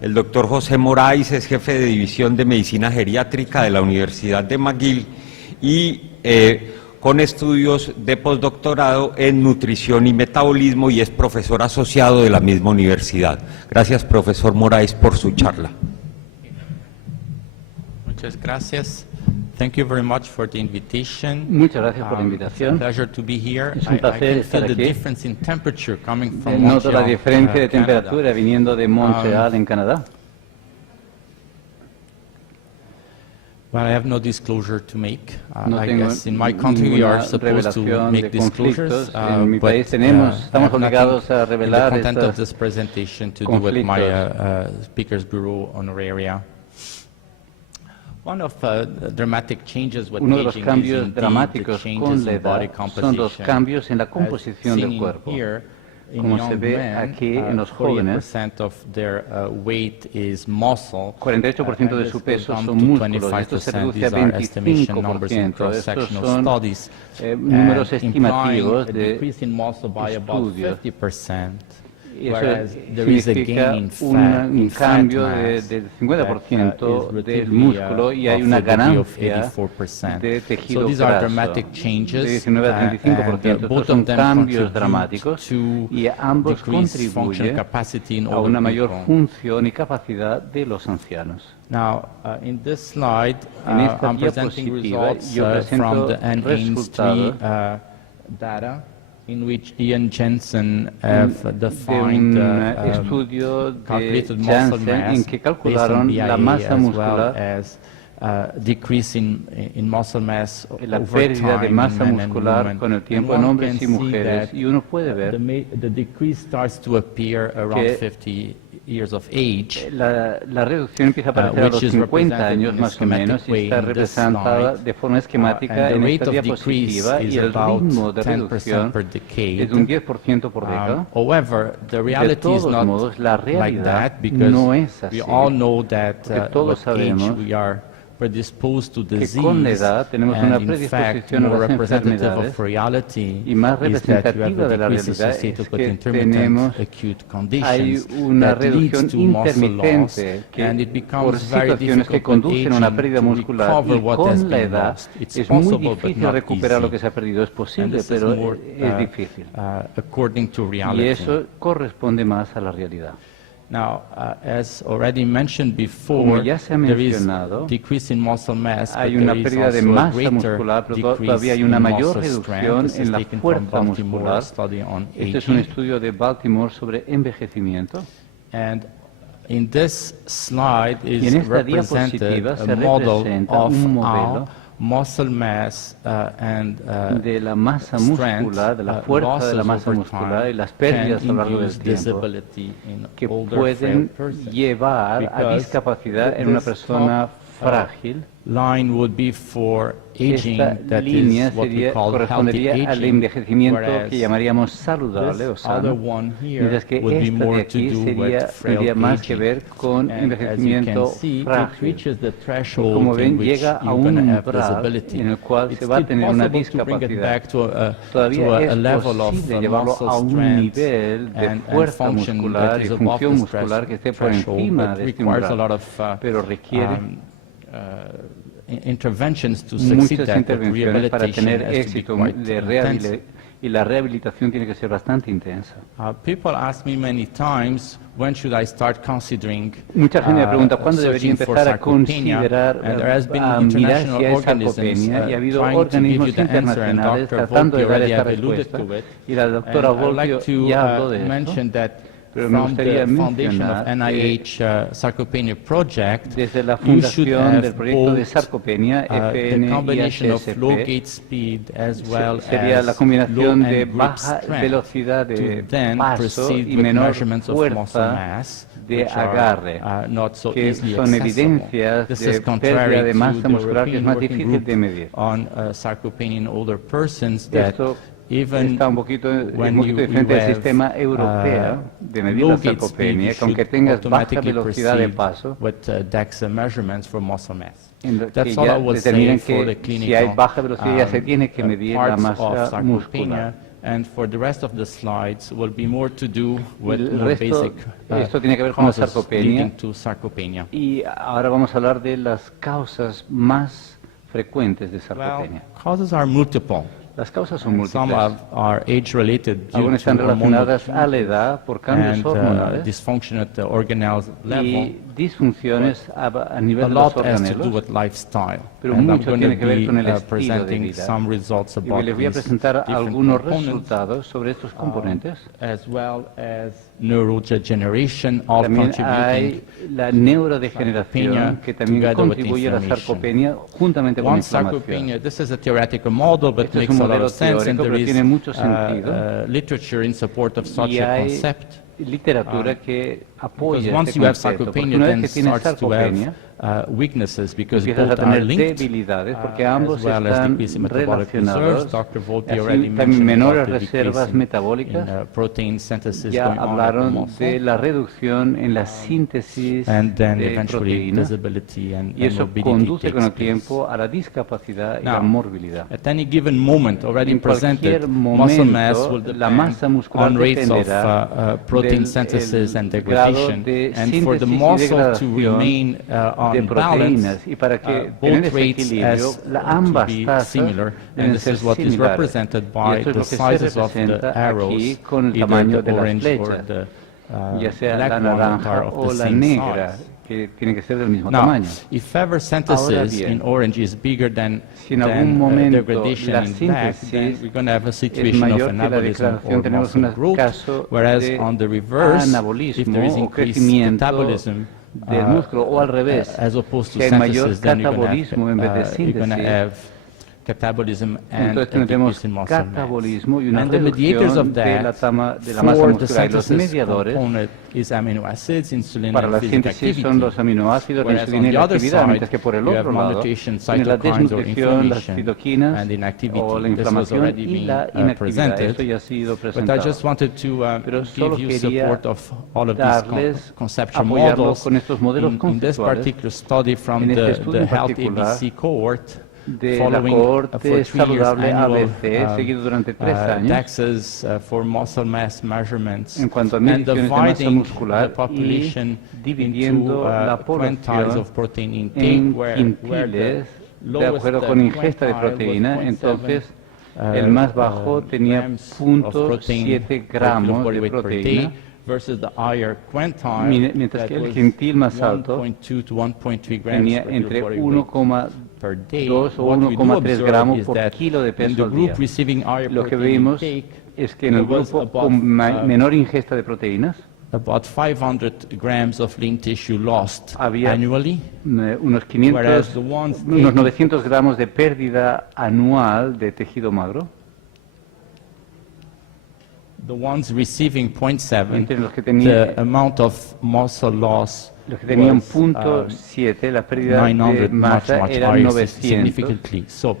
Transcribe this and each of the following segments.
El doctor José Moraes es jefe de División de Medicina Geriátrica de la Universidad de McGill y con estudios de postdoctorado en nutrición y metabolismo y es profesor asociado de la misma universidad. Gracias, profesor Moraes, por su charla. Muchas gracias. Thank you very much for the invitation. Muchas gracias por la invitación. It's a pleasure to be here. Es un placer estar the aquí. difference in temperature coming from Noto la Montreal, diferencia de Canadá. temperatura viniendo de Montreal, en Canadá. Well, I have no disclosure to make. No I tengo guess in my country we are ninguna supposed to revelación make de disclosures, conflictos. En mi but país estamos I have obligados a nothing in the revelar content of estos this presentation to do with my Speakers Bureau honoraria. One of dramatic changes with Uno de los aging is cambios indeed the dramáticos changes con la in body edad son los composition. cambios en la As composición seen del in cuerpo. here, in Como se young ve men, aquí en los jóvenes, 48% of their weight is muscle. 48% de and su this peso goes son down to músculos, y esto se 25%. reduce a These are estimation numbers in 25%. Estos cross-sectional son studies, números and estimativos implying a de decrease in muscle by about estudios. 50%. Y eso Whereas there is a significa gain in fat, un cambio mass del that, 50% is del relatively, músculo y hay una of the degree of ganancia 84%. de So tejido these are graso dramatic changes, de 19 a 35%. Estos both son of them cambios contribute dramáticos to y ambos decrease functional contribuyen capacity in a older una mayor people. función y capacidad de los ancianos. Now, in this slide, En esta I'm presenting diapositiva results yo from presento the NAIMS-3 data, in which Ian Jensen have defined estudio de calculated muscle Janssen mass en que based on calcularon BIA la masa as well muscular, as decrease in muscle mass la over pérdida de time masa in men and muscular women. con el tiempo And en one hombres can y see mujeres, that y uno puede ver the decrease starts to appear around que 50 years of age. la reducción empieza a aparecer a los which is 50 represented años in a más o menos y schematic way está in this representada slide. de forma esquemática And the en rate esta of decrease diapositiva is y el about ritmo de 10% reducción per decade. es de un 10% por década. However, the De reality is todos not modos, la like realidad that because no es así, we all know that porque todos with age sabemos we are predisposed to que disease, con la edad tenemos and una in fact, predisposición a more las representative enfermedades, of reality y más is that you have representativa a de la decrease realidad associated es with que intermittent tenemos acute hay conditions una that leads reducción to muscle loss, intermitente and it por becomes very situaciones que difficult with conducen a una aging pérdida to muscular recover y what has con la been edad lost. It's es muy possible, but difícil not recuperar easy. lo que se ha perdido. Es And posible, this is pero more, es difícil. according to Y reality. eso corresponde más a la realidad. Now, as already mentioned before, Como ya se ha there is mencionado, decrease in muscle mass, hay but una there is pérdida de also a masa greater muscular, pero decrease todavía hay una in mayor muscle reducción strength. This is en la taken from fuerza Baltimore muscular. study on Este es un aging. estudio de Baltimore sobre envejecimiento. And in this slide Y en is esta represented diapositiva se a model representa of un how modelo muscle mass and de la masa strength, muscular, de la fuerza de la losses masa over muscular time y las pérdidas a lo largo can del induce tiempo disability in que older, pueden frail persons. llevar a Because discapacidad en una this persona frágil. Line would be for aging, Esta that línea is what we sería, call healthy correspondería al aging, envejecimiento whereas que llamaríamos saludable o this other sano, one here mientras que would be esta de more to aquí do with tendría frail más que aging. ver con And as you envejecimiento can see, it frágil. reaches the Y threshold como in ven, which llega a you're un going to have umbral disability. en el cual It's se va a still tener una possible to bring it discapacidad. back to Todavía a es level of posible llevarlo muscle a un strength nivel de and fuerza function muscular that y is above función this muscular que esté por threshold, encima but de este requires a umbral, lot of pero requiere interventions to succeed muchas that, but intervenciones para rehabilitation tener has to be éxito quite de intense. y la rehabilitación tiene que ser bastante intensa. People ask me many times, when should I start considering Mucha gente me pregunta cuándo debería searching for empezar a sarcopenia, considerar and there has been a mirar international si hay organisms sarcopenia y ha habido trying to give you organismos the answer, and internacionales Dr. tratando de Volpi dar already esta have alluded respuesta to it. y la doctora And I'd like Volpi to ya habló de esto. mention that Pero me from gustaría the foundation of mencionar que NIH Sarcopenia Project, desde la you should fundación del have proyecto de both Sarcopenia, the FN y combination of low HSP, gate speed as well sería la as combinación low de and grip baja strength velocidad de to then paso proceed y with menor measurements of muscle fuerza mass, de which are, agarre, not so que easily son accessible. evidencias This de is contrary pérdida de to masa the muscular que es European más working difícil group de medir. on sarcopenia in older persons, that Esto even está un poquito when diferente del have, sistema europeo de medir low la gate speed, sarcopenia, you que aunque should tengas baja automatically velocidad de proceed paso, with DEXA measurements for muscle mass. en lo That's que all I ya was determinan saying for the que si hay clinical baja velocidad ya se tiene que medir la parts of masa sarcopenia. muscular. And for the rest of the slides will be more to do with El more resto, basic esto tiene que ver con la causes sarcopenia. leading to sarcopenia. Y ahora vamos a hablar de las causas más frecuentes de Well, sarcopenia. causes are multiple. Las causas son And some múltiples. are age-related due Algunas to están hormonal relacionadas a la edad por cambios and hormonales dysfunction at the organelle level. y disfunciones a A nivel de los lot has to do organelos. with lifestyle. Pero And I'm mucho going to tiene que ver be con el estilo de presenting vida. some results Y about les voy a these presentar different algunos components, resultados sobre estos componentes. as well as neurodegeneration, all También contributing hay la neurodegeneración sarcopenia que también together with contribuye a la inflammation. sarcopenia juntamente con la One inflamación. sarcopenia, this is a theoretical model, but Este es makes un a lot modelo of sense, and teórico, there pero is tiene mucho sentido. literature in support of such Y a hay concept. literatura que Because apoya once este you have concepto. Porque sarcopenia, una then vez que tienes starts to have sarcopenia, weaknesses because empiezas a both are tener linked, debilidades porque as ambos well as están decreasing metabolic reserves. relacionados. Dr. Volpi Así, already también mentioned menores about the reservas decrease metabólicas. in protein synthesis Ya going on at the hablaron muscle, de la reducción en la síntesis and then de eventually proteína disability and y eso morbidity conduce con el takes place. tiempo a la discapacidad y Now, la morbilidad. At any given moment, already En presented, cualquier muscle mass momento, will la masa depend muscular on rates of dependerá protein del synthesis and el grado degradation. de And for the síntesis y muscle to degradación remain de on proteínas. balance, Y para que tener both ese rates equilibrio, has to ambas be tasas similar, deben and this ser is what is similares. represented Y by esto es the lo que se sizes of the representa arrows, aquí con el either tamaño the de las orange or flechas, the ya sea black la one that naranja are of o the la same negra, size. que tiene que ser del mismo Now, tamaño. if ever Ahora synthesis bien, in orange is bigger than, si en algún than momento degradation la in black, then síntesis we're going to have a es situation of mayor que la anabolism declaración, or tenemos muscle un growth, caso whereas de on the reverse, if anabolismo there is o increased crecimiento catabolism, del músculo, o al revés, as opposed to si hay mayor synthesis, then you're catabolismo en vez de going to síntesis, have catabolism and entonces a tendremos decrease in muscle mass. catabolismo y una And the mediators reducción of de la, that de la masa for the muscular. Y los synthesis mediadores component is amino acids, insulin, para and la physical síntesis activity. son los aminoácidos, la Whereas insulina y on the la other actividad, side, mientras que por el you have otro lado malnutrition, tiene la cytokines or desnutrición, las inflammation, citoquinas and inactivity. o la This was inflamación already y been la inactividad. presented. Eso ya ha sido But I presentado. just wanted to Pero solo give you quería support of all of these darles, conceptual apoyarlo models. con estos modelos In this conceptuales. particular study from En este the estudio en Health particular, ABC cohort, de la following cohorte for 3 years saludable annual ABC, seguido durante 3 años, DEXs for muscle mass measurements, en cuanto a and mediciones de masa dividing muscular the population y dividiendo into la quintiles población of protein intake, en where quintiles the de acuerdo con ingesta de proteína. Entonces, el más bajo tenía 0.7 gramos de proteína, versus the higher quintile, mientras that que el was quintil más alto 1.2 to 1.3 grams tenía per entre kilo body weight 1,2 per day. o What we do 1,3 observe gramos is por that kilo de in peso the al group día. receiving higher Lo que protein vimos intake, es que en el there was grupo above, con menor ingesta de proteínas about 500 grams of lean tissue lost había annually, unos whereas 500, the ones unos taking 900 gramos de pérdida anual de tejido magro. the ones receiving 0.7, Entre los que the tenían amount of muscle loss los que tenían was, 0.7, la pérdida de 900, masa much era higher 900, significantly. So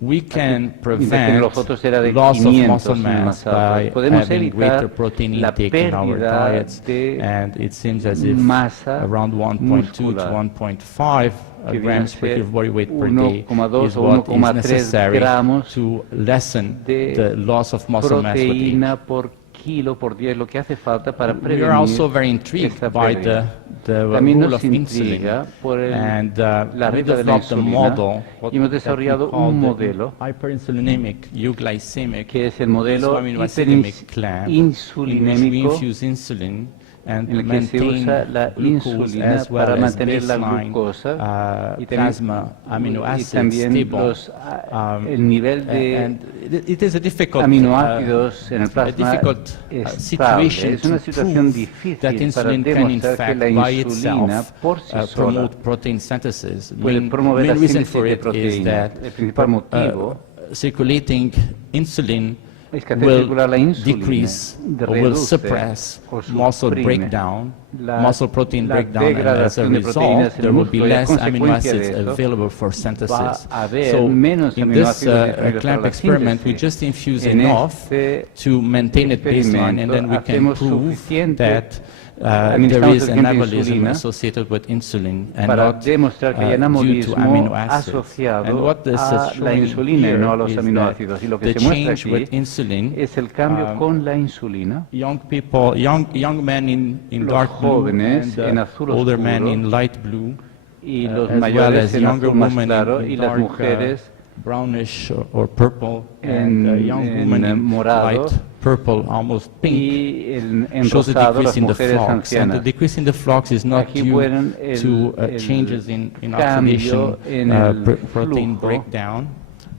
we can mientras que prevent los otros era de loss of 500 muscle y mass más by alto. Podemos having greater evitar protein la intake in our pérdida diets, de and it seems as if masa around 1.2 to muscular, 1.5 que grams per viene a kilo ser body weight per day 1,2 is o what is 1,3 necessary gramos to lessen de the loss of muscle mass with age. proteína por kilo por día es lo que hace falta para We prevenir are also very intrigued esta by pérdida. the También role nos of insulin, intriga por and la we regla de la developed a insulina model y hemos that we desarrollado call un the modelo hyperinsulinemic euglycemic que es el modelo aminoacidic clamp, in which we hiperinsulinémico infuse insulin and en el que se maintain usa la glucose insulina as well para as mantener la baseline glucosa y plasma amino y acids también stable. el nivel de And it is a difficult, aminoácidos en el a plasma difficult estable. situation Es una to situación prove difícil that para insulin can in demostrar que fact la by insulina itself por sí sola promote protein synthesis. puede promover la Main reason síntesis for de it is proteína. that El principal motivo circulating insulin es que hacer will circular la insulina decrease or will reduce suppress o muscle suprime breakdown, la- muscle protein la breakdown, and as a degradación de proteínas result, en el there will be músculo, y a less amino consecuencia de acids esto, available for va synthesis. a haber So menos in this aminoácidos disponibles clamp para la experiment, we síntesis. just infuse En enough este to maintain at baseline, and then we can hacemos prove suficiente that there is anabolism associated with insulin and para not demostrar que hay due to anabolismo amino acids. asociado And what this a is la showing insulina y no a here los is aminoácidos. Y lo that que the se muestra change with aquí insulin, es el cambio con la insulina. young people, young men in Los dark blue jóvenes and en azul older oscuro men in light blue, y los as well mayores as en younger azul más women claro in y las dark, mujeres brownish or purple, and young women in morado light purple, almost pink, y en shows a rosado decrease las in the mujeres flux. And the ancianas. decrease in the flux is not Aquí due ven to el changes in cambio oxidation, en el protein flujo. breakdown,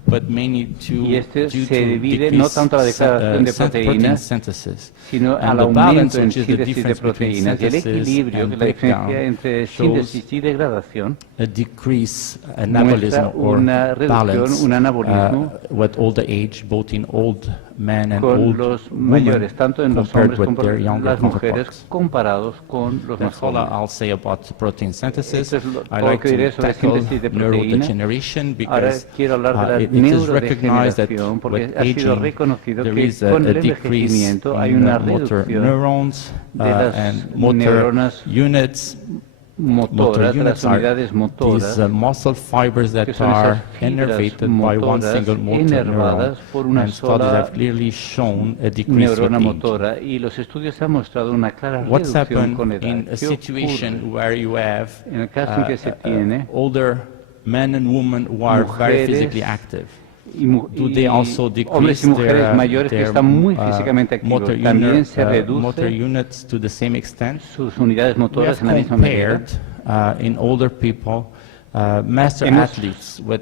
but mainly Y este due se to divide no tanto a la degradación de protein proteínas, synthesis, sino al and the balance, aumento en which is the síntesis de difference between proteínas. Y el synthesis equilibrio, que and es la diferencia breakdown, entre shows síntesis y degradación, a decrease anabolism muestra or una reducción, balance un anabolismo with older age, both in old men and con old los women, mayores, tanto en los compared hombres with como their en younger las mujeres, counterparts. comparados con los más That's all jóvenes. I'll say about protein synthesis. Esto es todo I lo like que diré to sobre tackle síntesis de proteína. neurodegeneration Ahora because quiero hablar de la it is recognized that neurodegeneración, porque with ha sido aging reconocido there que is con a el decrease envejecimiento hay in una motor reducción neurons de las and motor neuronas units. motoras, de las are unidades motoras, these muscle fibers que that son esas are fibras innervated by one motoras single motor neuron, inervadas por una and studies sola have clearly shown a decrease with neurona age. motora, y los estudios han mostrado una clara What's reducción con happened la edad. in a ¿Qué situation ocurre? where you have En el caso en que se tiene older men and women who are very mujeres physically active? y Do they also hombres y decrease mujeres mayores que están muy their, físicamente activos? motor También se motor reduce units to the same extent? sus unidades We motoras have en la misma medida. compared in older people master Hemos, athletes with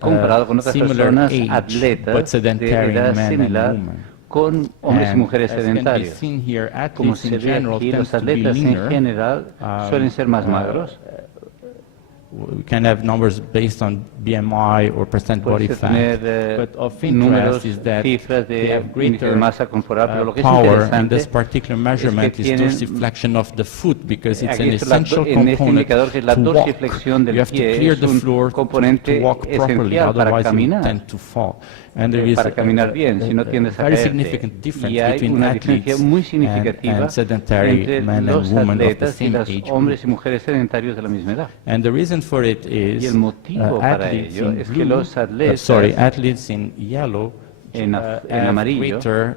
comparado con otras similar personas, age, but atletas de sedentary edad men similar, and women. con hombres y And mujeres as can be sedentarios. seen here, Como athletes se in ve general aquí, tend los to be atletas en leaner. general suelen ser más magros. We can have numbers based on BMI or percent body Puedes fat, tener but of números, interest is that cifras they de have índice de greater masa corporal, pero lo que es power in interesante this particular measurement is tienen- dorsiflexion of the foot because it's aquí an está la essential en este component indicador que es la to walk. dorsiflexión del You have to pie, clear es the un floor to componente walk properly, esencial para otherwise you caminar. tend to fall. And there is Para caminar bien, si no tiendes a very caerte. significant difference Y hay between una diferencia athletes muy significativa and sedentary entre men and los women of the atletas y same los age hombres y group. mujeres sedentarios de la misma edad. And the reason for it Y is el motivo para athletes ello in es que blue, los atletas athletes in yellow en have amarillo greater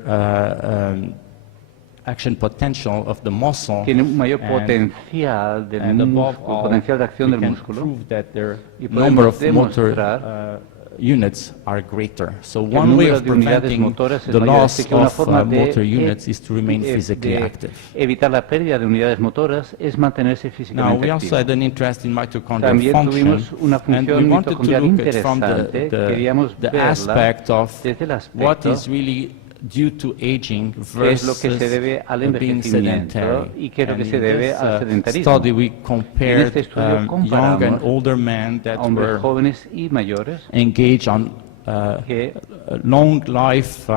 action potential of the muscle. tienen un mayor and- potencial del and above músculo, all, potencial de acción we del can músculo. prove that their Y number podemos of motor demostrar units are greater. So que el one way número of de unidades preventing motoras es the mayor. loss Así que una of forma motor units is to remain physically de active. evitar la pérdida de unidades motoras es mantenerse Now, físicamente we also activo. had an interest in mitochondrial También function, tuvimos una and we función wanted to mitocondrial look at from interesante. Queríamos the verla aspect of desde el what aspecto is really due to aging qué es lo que se versus debe al being envejecimiento sedentary. y qué es lo que And se in debe this, al sedentarismo. study we compared este estudio young and comparamos older men that Hombres were jóvenes y mayores engaged on que long life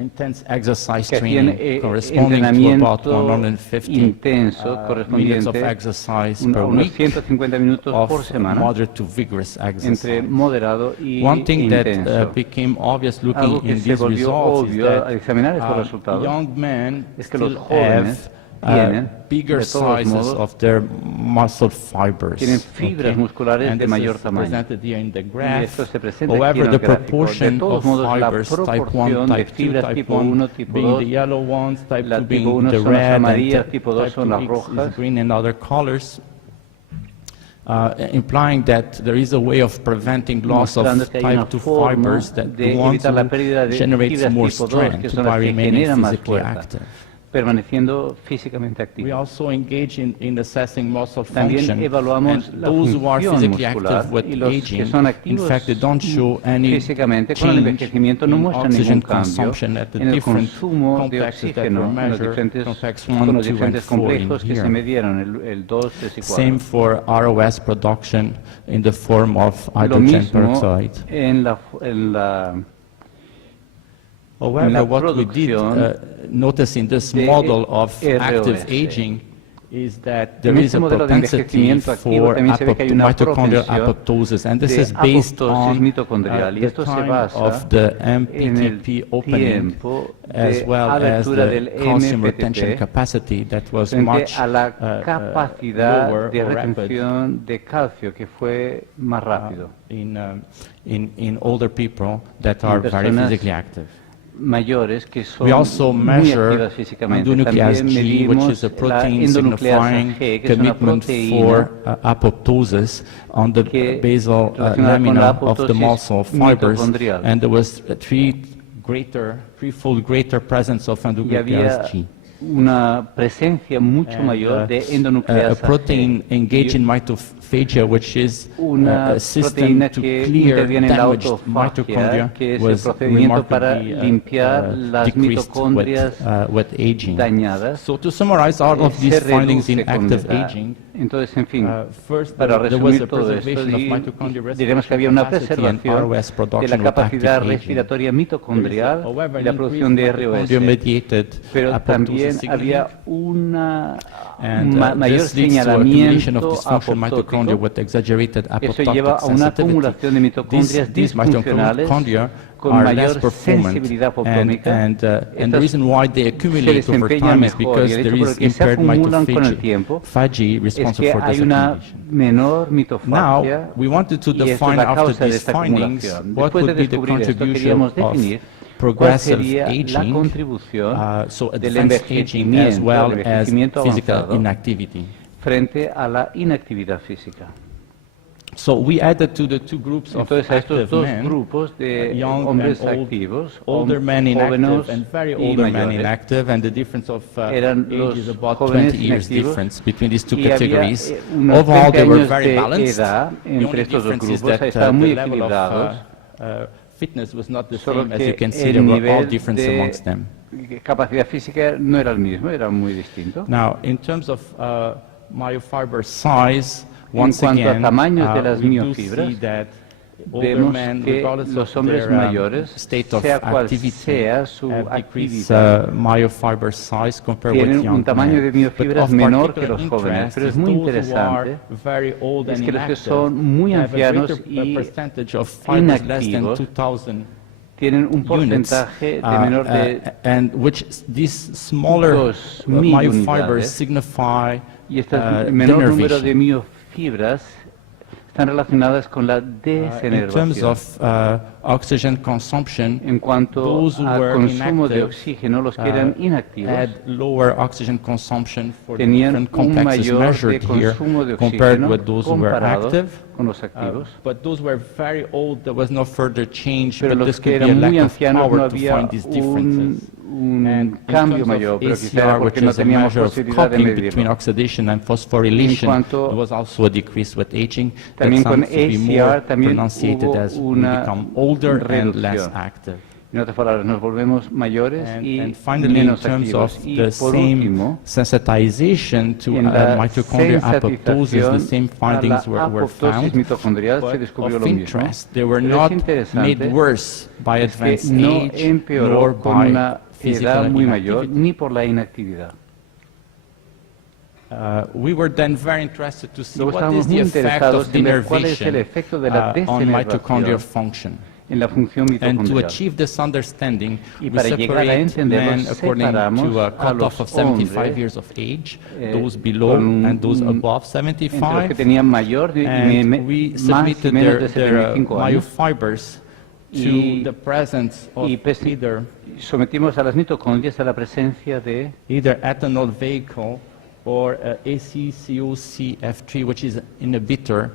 intense exercise que hacían training corresponding to about entrenamiento 150 intenso minutes of correspondiente exercise a per unos week 150 minutos por of semana moderate to vigorous entre exercise. moderado y One thing that intenso. became obvious Algo looking que in se these volvió results is obvio al that examinar estos resultados young men es que los still jóvenes have tienen, bigger de todos sizes modos, of their muscle fibers. tienen fibras musculares And de this mayor is tamaño. presented here in the Y graph. esto se presenta aquí However, en the el gráfico. De proportion todos of modos, la fibers, type 1, proporción de type 2, fibras type tipo 1 1, tipo being 2, the yellow ones, type 2 la being tipo 1 the son las red, amarillas, and tipo 2 type son las 2X rojas. is green and other colors. Implying that there is a way of preventing loss of Mostrando que hay una type 2 forma fibers that de the ones evitar la pérdida who de generates fibras more tipo 2, que strength son by las que remaining generan más physically fuerza, active. permaneciendo físicamente We activos. also engage in assessing muscle También function, evaluamos and la those who are función physically muscular active with y los que aging, son in activos fact, they don't show any físicamente con el change envejecimiento no in muestran oxygen ningún cambio consumption at the en el different consumo de complexes that oxígeno were en los measured, diferentes, complex con 1, los 2, and diferentes 4 in complejos que se here. midieron, el 2, 3 y 4. Same for ROS production in the form of Lo hydrogen mismo peroxide. en la However, la what we did producción notice in this de model of active ROS. aging is that En there is este a modelo de propensity envejecimiento activo for también se ve que hay una mitochondrial propensión apoptosis, and this de is based apoptosis on mitocondrial, y the esto se time basa of the en el MPTP opening, tiempo as de well as abertura the del calcium retention MPTP capacity that was frente much a la capacidad lower de or rapid retención de calcio, que fue más rápido. in older people that are very personas physically active. Mayores que son We also muy measure activas físicamente. endonuclease También G, which medimos is a la protein endonucleasa signifying G, que es una commitment proteína for apoptosis on the que basal relacionada con la lamina of the apoptosis muscle fibers, mitocondrial. and there was a threefold greater presence of Y endonuclease había G. una presencia mucho mayor de endonucleasa a protein G. engaged in mitophagia, which is Una a system proteína to que clear interviene en la damaged autofagia, mitochondria, que es el was procedimiento para remarkably limpiar las decreased mitocondrias with aging. dañadas. So to summarize all of Se these findings in reduce con active la edad. aging, Entonces, en fin, first para there was resumir a todo esto, preservation of mitochondrial diremos que había una capacity and preservación ROS de production la with capacidad active aging. respiratoria mitocondrial However, y la producción de ROS. mitochondria-mediated Pero también apoptosis había significant, un mayor this leads to accumulation of señalamiento dysfunctional mitochondria apoptótico. with exaggerated Eso apoptotic lleva a una sensitivity. acumulación de mitocondrias These disfuncionales mitochondria con are less mayor performant, sensibilidad apoptómica. and the Estas reason why they se accumulate over desempeñan time is mejor, because y el there hecho por is el que se impaired acumulan con el tiempo mitophagy es responsible que for hay this una accumulation. menor mitofagia, Now, we wanted to y esa es define la after causa de these esta findings acumulación. what Después de would be the descubrir esto, contribution queríamos of definir cuál progressive sería la aging, contribución so del advanced aging as well as envejecimiento physical avanzado inactivity. frente a la inactividad física. So we added to the two groups of Entonces, a estos active dos men, grupos de young hombres and old, activos, older men jóvenes inactive and very y older men mayores, inactive, and the difference of eran age is los about jóvenes 20 years inactivos, difference between these two y había categories. unos Overall, 20 they were años very de balanced. edad The entre only estos dos difference is grupos, that estaban muy the level equilibrados, of fitness was not the solo same, as you que can see. el There were all nivel difference amongst them. de capacidad física no era el mismo, era muy distinto. Now, in terms of myofiber size, En once cuanto a again, tamaños de las we do miofibras, see that older vemos men, que regardless los of hombres their mayores, state of sea cual activity, sea su have decreased actividad, myofiber size compared with tienen young un tamaño de men. miofibras But of menor que particular los jóvenes. interest Pero es is muy those who interesante are very old es and que los que inactive son muy have a ancianos greater y percentage of fibers less than inactivos 2,000 tienen un units, porcentaje de menor de and which these smaller 2,000 myofibers unidades, signify y este menor número de miofibras están relacionadas con la in terms degenervación. of oxygen consumption, En cuanto those who al were consumo de inactive, oxígeno, los que eran inactivos had lower oxygen consumption for the tenían different un complexes mayor de measured here consumo de compared oxígeno with those who were comparado active. con los activos. But those were very old, there was no further change, Pero but los this que could be a eran muy lack of ancianos no power to había find these differences. un And in cambio terms mayor, of pero quizá ACR, era which porque no is a teníamos measure of posibilidad de coupling between medirlo. oxidation and phosphorylation, En cuanto- there was also a decrease with aging. That También con sounds to be more ACR también pronunciated hubo as we una become older and less reducción. active. En otras palabras, nos volvemos mayores y And finally, in menos terms of activos. Y the por same último, sensitization to en la mitochondrial apoptosis, the same sensitización a la findings were apoptosis found. mitocondrial se But descubrió of lo mismo. interest, they were Pero es not interesante made worse by es que advanced no age nor empeoró con by una physical edad muy mayor inactivity. ni por la inactividad. We were then very interested to see Luego what is estábamos the muy effect interesados of en ver cuál es el denervation efecto de la on mitochondrial degenervación function. en la función And to mitocondrial. achieve this understanding, Y we para llegar a separate entenderlo, men according separamos to a a cutoff los of 75 hombres, years of age, con those below and those above entre los que 75. tenían mayor y And we más y submitted menos de their 75 años myofibers to Y- the presence of y sometimos a las mitocondrias a la presencia de either ethanol vehicle or ACCOCF3, which is an inhibitor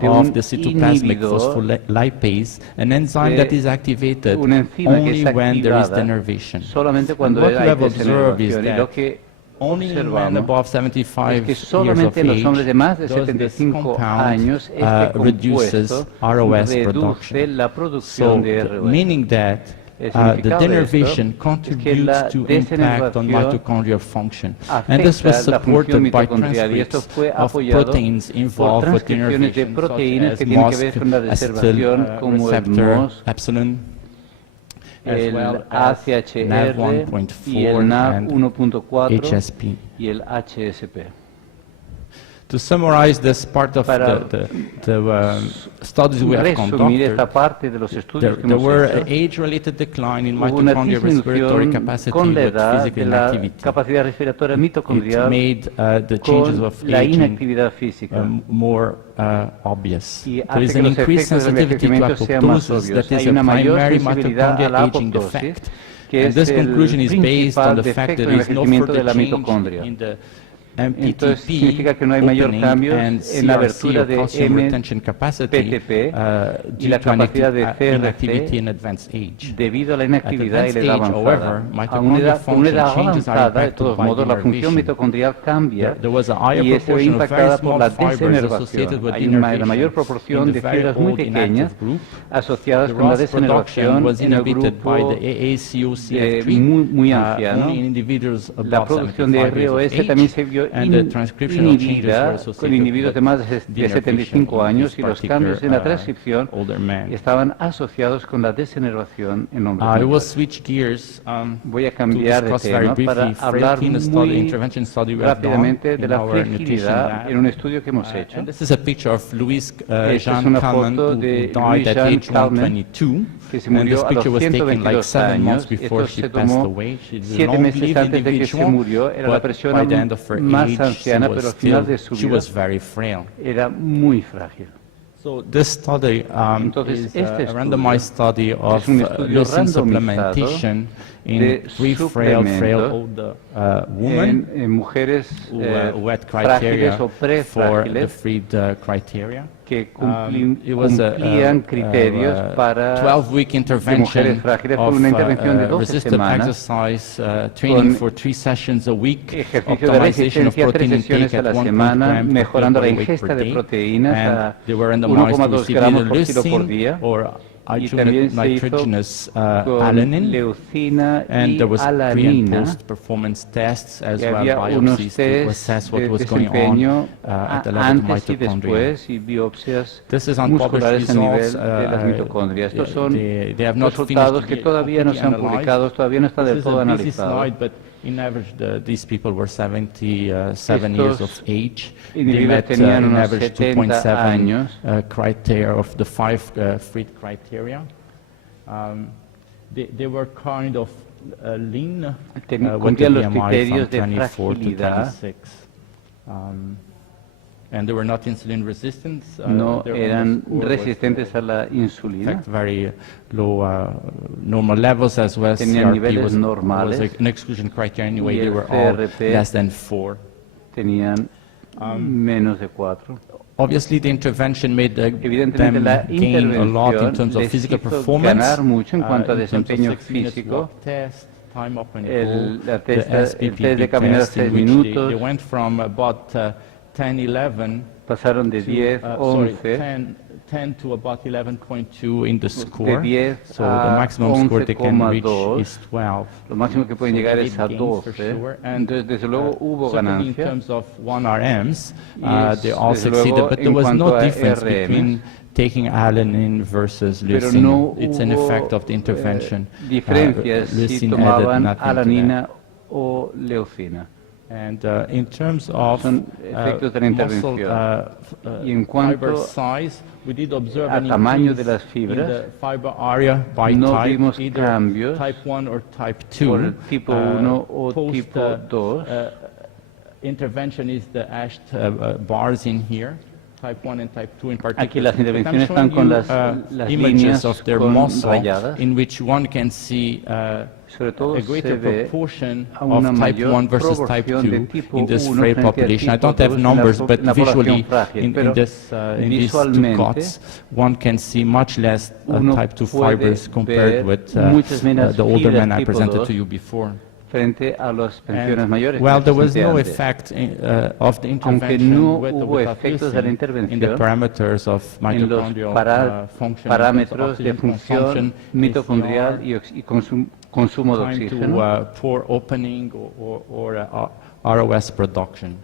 de of un the cytoplasmic inhibidor phospholipase, an enzyme de that is activated una enzima que only es when there is activada denervation. solamente And cuando what we hay have observed is degenervación. Y lo that que only in men observamos above 75 es que years of solamente en los hombres de más de age does this 75 compound años este reduces compuesto ROS reduce production. la producción So, de ROS. meaning that El the significado de denervation esto contributes es que la to impact on degenervación mitochondrial function. And this afecta was la función supported by mitocondrial y esto transcripts fue of apoyado proteins por involved with transcripciones de denervation, proteínas such que as tienen que ver MOSC, con la deservación, acetyl como el receptor, MOSC, epsilon, as el well as ACHR NAV y el 1.4 NAV and 1.4 HSP. y el HSP. To summarize this part of the studies we have conducted, there were age-related decline in mitochondrial respiratory capacity with physical inactivity. It made the changes of aging more obvious. There is an increased sensitivity to apoptosis that is a primary mitochondrial aging defect. And this conclusion is based on the fact that there is no further change in the Entonces significa que no hay mayor cambio en la abertura de MPTP y la capacidad de CRC debido a la inactividad y la edad avanzada. A una edad avanzada, de todos modos, la función mitocondrial cambia y se ve impactada por la desenervación. Hay una mayor proporción de fibras muy pequeñas asociadas con la desenervación en el grupo muy anciano. La producción de ROS también se vio inhibida con individuos de más de 75 años y los cambios en la transcripción estaban asociados con la desenervación en hombres mayores. Voy a cambiar de tema para hablar muy rápidamente de la fragilidad en un estudio que hemos hecho. Esta es una foto de Louis-Jean Calment, que se murió a los 122 años. Esto se tomó 7 meses antes de que se murió. Era la persona más anciana, pero al final de su vida era muy frágil. So this study is a randomized study of leucine supplementation in frail older women en mujeres who had criteria for the freed criteria. Que cumplían criterios para 12-week intervention of resistive exercise training for 3 sessions a week, ejercicio de resistencia 3 sesiones a la semana, mejorando la ingesta de proteínas a 1,2 gramos por kilo por día. Y también se hizo con leucina y alanina, y había unos test de desempeño antes y después y biopsias musculares a nivel de las mitocondrias. Estos son resultados que todavía no se han publicado, todavía no están del todo analizados. In average, these people were 77 years of age. They met in average 2.7 criteria of the 5 freed criteria. They were kind of lean with the BMI from 24 to 26. And they were not insulin resistant. No eran resistentes a la insulina. In fact, very low normal levels as well. Tenían niveles was normales. An exclusion criteria anyway. They were all less than 4. Tenían menos de 4. Obviously, the intervention made them gain a lot in terms of physical performance. Ganar mucho en cuanto a desempeño físico. Time up and el test de caminar 6 minutos. They went from about 10, 11, pasaron de 10, 11, 10 to about 11.2 in the score. De 10 so the maximum score they can reach is 12. Lo máximo que pueden llegar es a 12. Entonces, desde luego hubo ganancia. In terms of 1RMs, they all succeeded, but there was no difference between taking alanine versus leucine. No it's an effect of the intervention. Diferencias si tomaban alanina o leucina. And in terms of muscle fiber size, we did observe an increase de las fibras, in the fiber area by type, either type 1 or type 2. Por el tipo 1 o tipo 2. Intervention is the hashed bars in here. Type 1 and type 2 in particular. Aquí las intervenciones están con las images of their muscle rayadas. In which one can see Sobre todo a greater proportion a una of type 1 versus type 2 in this frail population. I don't have numbers, but visually in these two cuts, one can see much less type 2 fibers compared with the older men I presented to you before. Frente a las pensiones mayores. Well, there was no effect of the intervention in the parameters of mitochondrial function, parámetros de función mitocondrial y consumo de oxígeno. To pore opening or ROS production.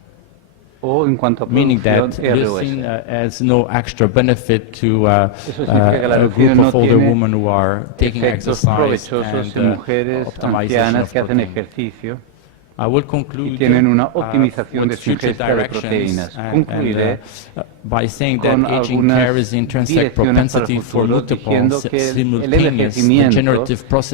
O en cuanto a meaning that leucine has no extra benefit to a group of older women who are taking exercise and mujeres ancianas que hacen ejercicio. y tienen una optimización de sintética de proteínas. Concluiré con algunas direcciones para el futuro diciendo que el envejecimiento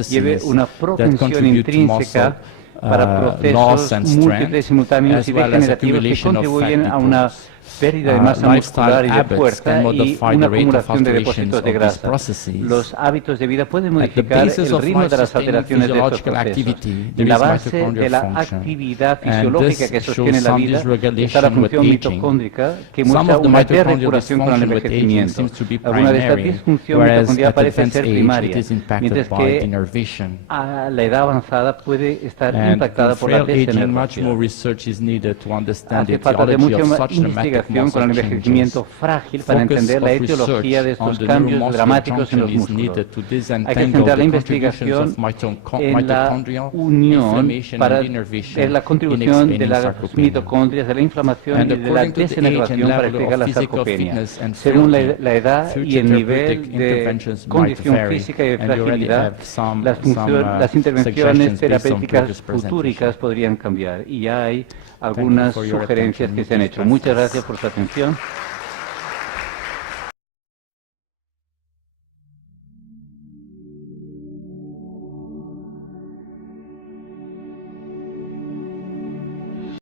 lleve una propensión intrínseca para procesos múltiples, simultáneos y degenerativos que contribuyen a una pérdida de masa muscular y de fuerza y una acumulación de depósitos de grasa. Los hábitos de vida pueden modificar el ritmo de las alteraciones de estos procesos. En la base de la actividad fisiológica que sostiene la vida está la función mitocóndrica que muestra una desregulación con el envejecimiento. Alguna de estas disfunciones mitocondrial parece ser primaria, mientras que a la edad avanzada puede estar impactada por la degeneración. Hace falta de mucha investigación con el envejecimiento frágil para entender la etiología de estos cambios dramáticos en los músculos. Hay que centrar la investigación en la unión para ver la contribución de las mitocondrias, de la inflamación y de la degeneración para explicar la sarcopenia. Según la edad y el nivel de condición física y de fragilidad, las intervenciones terapéuticas futúricas podrían cambiar. Y ya hay algunas sugerencias que se han hecho. Muchas gracias por su atención.